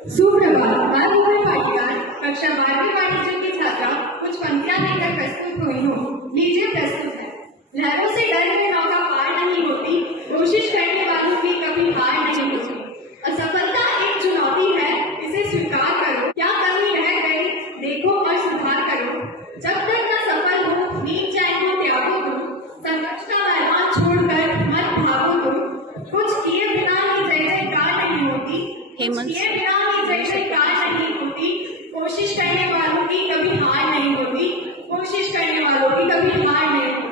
सुप्रभात। मैं मोहन पाटीदार कक्षा 12वीं वाणिज्य की छात्रा कुछ पंक्तियां लेकर प्रस्तुत हुई हूँ। लीजिए प्रस्तुत है। लहरों से डर के नौका पार नहीं होती, कोशिश करने वालों की कभी हार नहीं होती। असफलता एक चुनौती है, इसे स्वीकार करो। क्या कमी रह गई देखो और सुधार करो। जब तक न सफल हो नींद चैन को त्यागो तुम, संघर्ष का मैदान छोड़कर मत भागो तुम। कुछ किए बिना ही जय जयकार नहीं होती, किए बिना ही जय जयकार नहीं होती। कोशिश करने वालों की कभी हार नहीं होती, कोशिश करने वालों की कभी हार नहीं होती।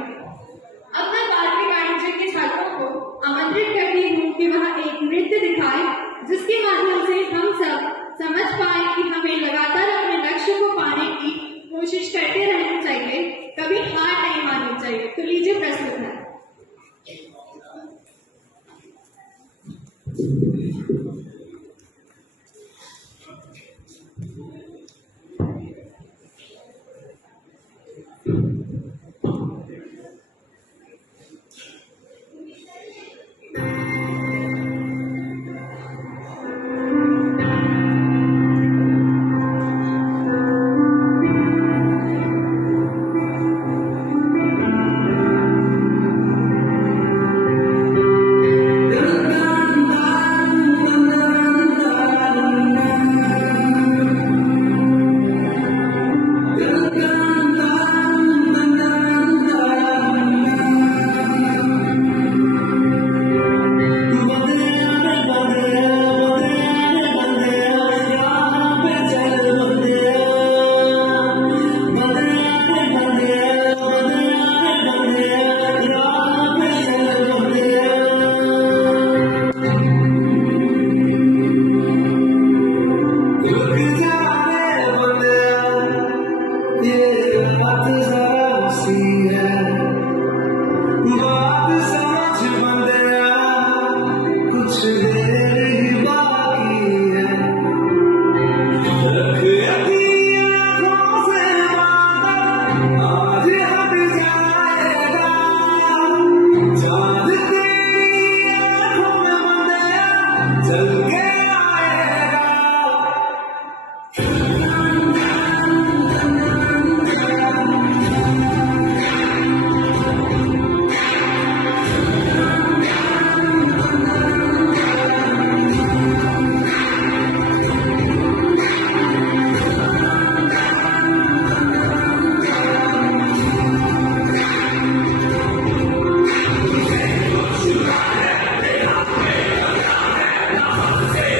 अब मैं 12वीं वाणिज्य के छात्रों को आमंत्रित करती हूँ कि वह एक नृत्य दिखाए, जिसके माध्यम से हम सब समझ पाए कि हमें लगातार अपने लक्ष्य को पाने की कोशिश करते रहना चाहिए, कभी हार नहीं माननी चाहिए। तो लीजिए प्रस्तुत है। Say